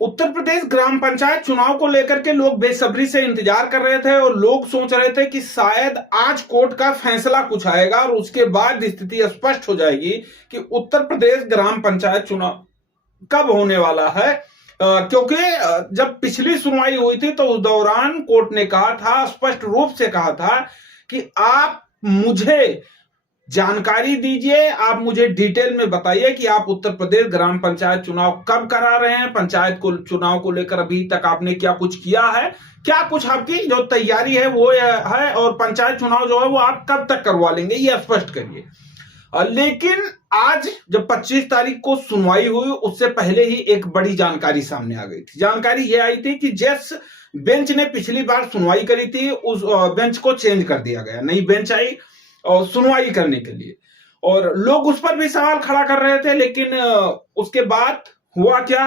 उत्तर प्रदेश ग्राम पंचायत चुनाव को लेकर के लोग बेसब्री से इंतजार कर रहे थे और लोग सोच रहे थे कि शायद आज कोर्ट का फैसला कुछ आएगा और उसके बाद स्थिति स्पष्ट हो जाएगी कि उत्तर प्रदेश ग्राम पंचायत चुनाव कब होने वाला है। क्योंकि जब पिछली सुनवाई हुई थी तो उस दौरान कोर्ट ने कहा था, स्पष्ट रूप से कहा था कि आप मुझे जानकारी दीजिए, आप मुझे डिटेल में बताइए कि आप उत्तर प्रदेश ग्राम पंचायत चुनाव कब करा रहे हैं, पंचायत को चुनाव को लेकर अभी तक आपने क्या कुछ किया है, क्या कुछ आपकी जो तैयारी है वो है, और पंचायत चुनाव जो है वो आप कब तक करवा लेंगे, ये स्पष्ट करिए। लेकिन आज जब 25 तारीख को सुनवाई हुई उससे पहले ही एक बड़ी जानकारी सामने आ गई थी। जानकारी यह आई थी कि जिस बेंच ने पिछली बार सुनवाई करी थी उस बेंच को चेंज कर दिया गया, नई बेंच आई और सुनवाई करने के लिए, और लोग उस पर भी सवाल खड़ा कर रहे थे। लेकिन उसके बाद हुआ क्या,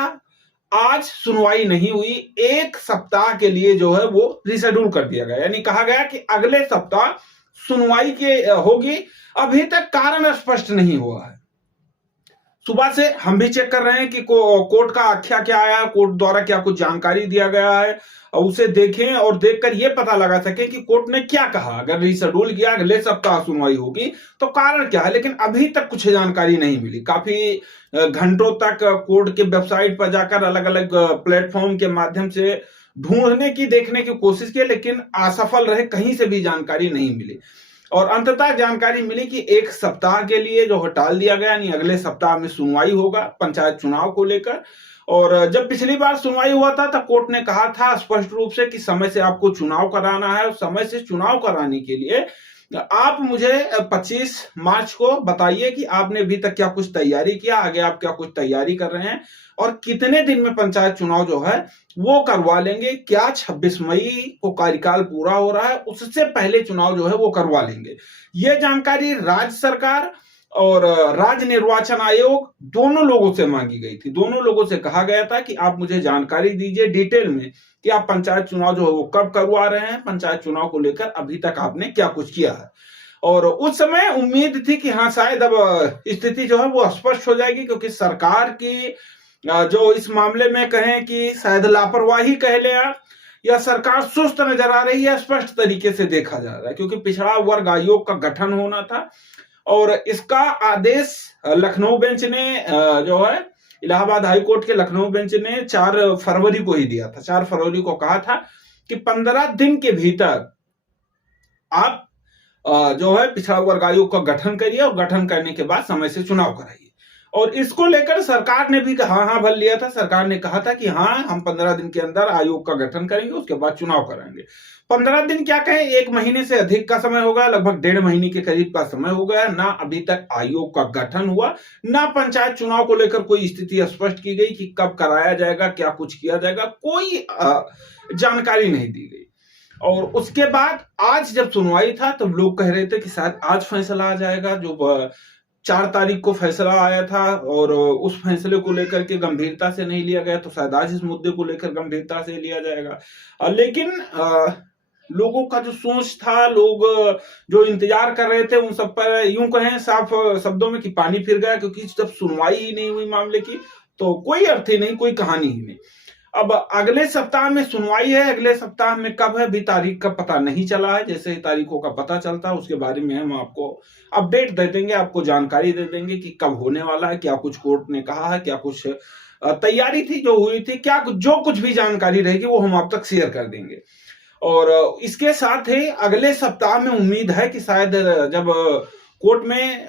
आज सुनवाई नहीं हुई, एक सप्ताह के लिए जो है वो रिशेड्यूल कर दिया गया, यानी कहा गया कि अगले सप्ताह सुनवाई के होगी। अभी तक कारण स्पष्ट नहीं हुआ है। सुबह से हम भी चेक कर रहे हैं कि कोर्ट का आख्या क्या आया, कोर्ट द्वारा क्या कुछ जानकारी दिया गया है, उसे देखें और देखकर यह पता लगा सके कि कोर्ट ने क्या कहा। अगर रिशेड्यूल किया अगले सप्ताह सुनवाई होगी तो कारण क्या है, लेकिन अभी तक कुछ जानकारी नहीं मिली। काफी घंटों तक कोर्ट के वेबसाइट पर जाकर अलग अलग प्लेटफॉर्म के माध्यम से ढूंढने की, देखने की कोशिश की, लेकिन असफल रहे, कहीं से भी जानकारी नहीं मिली। और अंततः जानकारी मिली कि एक सप्ताह के लिए जो टाल दिया गया, यानी अगले सप्ताह में सुनवाई होगा पंचायत चुनाव को लेकर। और जब पिछली बार सुनवाई हुआ था तब कोर्ट ने कहा था स्पष्ट रूप से कि समय से आपको चुनाव कराना है, और समय से चुनाव कराने के लिए आप मुझे 25 मार्च को बताइए कि आपने अभी तक क्या कुछ तैयारी किया, आगे आप क्या कुछ तैयारी कर रहे हैं, और कितने दिन में पंचायत चुनाव जो है वो करवा लेंगे। क्या 26 मई को कार्यकाल पूरा हो रहा है, उससे पहले चुनाव जो है वो करवा लेंगे। ये जानकारी राज्य सरकार और राज्य निर्वाचन आयोग दोनों लोगों से मांगी गई थी। दोनों लोगों से कहा गया था कि आप मुझे जानकारी दीजिए डिटेल में कि आप पंचायत चुनाव जो है वो कब करवा रहे हैं, पंचायत चुनाव को लेकर अभी तक आपने क्या कुछ किया है। और उस समय उम्मीद थी कि हाँ शायद अब स्थिति जो है वो स्पष्ट हो जाएगी, क्योंकि सरकार की जो इस मामले में कहें कि शायद लापरवाही कह ले या सरकार सुस्त नजर आ रही है, स्पष्ट तरीके से देखा जा रहा है। क्योंकि पिछड़ा वर्ग आयोग का गठन होना था और इसका आदेश लखनऊ बेंच ने जो है इलाहाबाद हाई कोर्ट के लखनऊ बेंच ने 4 फरवरी को ही दिया था। 4 फरवरी को कहा था कि 15 दिन के भीतर आप जो है पिछड़ा वर्ग आयोग का गठन करिए और गठन करने के बाद समय से चुनाव कराइए। और इसको लेकर सरकार ने भी हाँ भर लिया था। सरकार ने कहा था कि हाँ हम 15 दिन के अंदर आयोग का गठन करेंगे, उसके बाद चुनाव कराएंगे। 15 दिन क्या कहें, 1 महीने से अधिक का समय हो गया, लगभग 1.5 महीने के करीब का समय हो गया। ना अभी तक आयोग का गठन हुआ, ना पंचायत चुनाव को लेकर कोई स्थिति स्पष्ट की गई कि कब कराया जाएगा, क्या कुछ किया जाएगा, कोई जानकारी नहीं दी गई। और उसके बाद आज जब सुनवाई था तब तो लोग कह रहे थे कि शायद आज फैसला आ जाएगा। जो 4 तारीख को फैसला आया था और उस फैसले को लेकर के गंभीरता से नहीं लिया गया, तो शायद आज इस मुद्दे को लेकर गंभीरता से लिया जाएगा। लेकिन लोगों का जो सोच था, लोग जो इंतजार कर रहे थे, उन सब पर यूं कहें साफ शब्दों में कि पानी फिर गया। क्योंकि जब सुनवाई ही नहीं हुई मामले की तो कोई अर्थ ही नहीं, कोई कहानी ही नहीं। अब अगले सप्ताह में सुनवाई है, अगले सप्ताह में कब है भी तारीख का पता नहीं चला है। जैसे ही तारीखों का पता चलता है उसके बारे में हम आपको अपडेट दे देंगे, आपको जानकारी दे देंगे कि कब होने वाला है, क्या कुछ कोर्ट ने कहा है, क्या कुछ तैयारी थी जो हुई थी, क्या जो कुछ भी जानकारी रहेगी वो हम आप तक शेयर कर देंगे। और इसके साथ ही अगले सप्ताह में उम्मीद है कि शायद जब कोर्ट में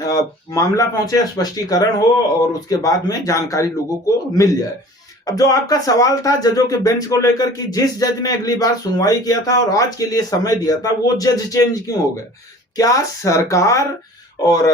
मामला पहुंचे, स्पष्टीकरण हो और उसके बाद में जानकारी लोगों को मिल जाए। अब जो आपका सवाल था जजों के बेंच को लेकर कि जिस जज ने अगली बार सुनवाई किया था और आज के लिए समय दिया था, वो जज चेंज क्यों हो गए? क्या सरकार और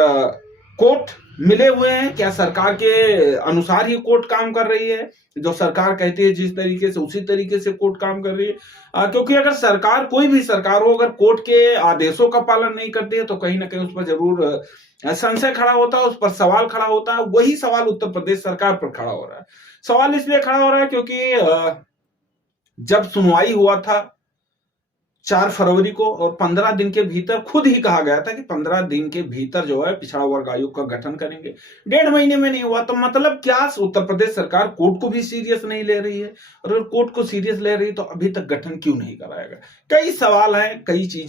कोर्ट मिले हुए हैं? क्या सरकार के अनुसार ही कोर्ट काम कर रही है? जो सरकार कहती है जिस तरीके से, उसी तरीके से कोर्ट काम कर रही है? क्योंकि अगर सरकार, कोई भी सरकार हो, अगर कोर्ट के आदेशों का पालन नहीं करती है तो कहीं ना कहीं उस पर जरूर संशय खड़ा होता है, उस पर सवाल खड़ा होता है। वही सवाल उत्तर प्रदेश सरकार पर खड़ा हो रहा है। सवाल इसलिए खड़ा हो रहा है क्योंकि जब सुनवाई हुआ था 4 फरवरी को, और 15 दिन के भीतर खुद ही कहा गया था कि 15 दिन के भीतर जो है पिछड़ा वर्ग आयोग का गठन करेंगे। 1.5 महीने में नहीं हुआ, तो मतलब क्या उत्तर प्रदेश सरकार कोर्ट को भी सीरियस नहीं ले रही है? और अगर कोर्ट को सीरियस ले रही है तो अभी तक गठन क्यों नहीं कराया गया? कई सवाल हैं, कई चीजें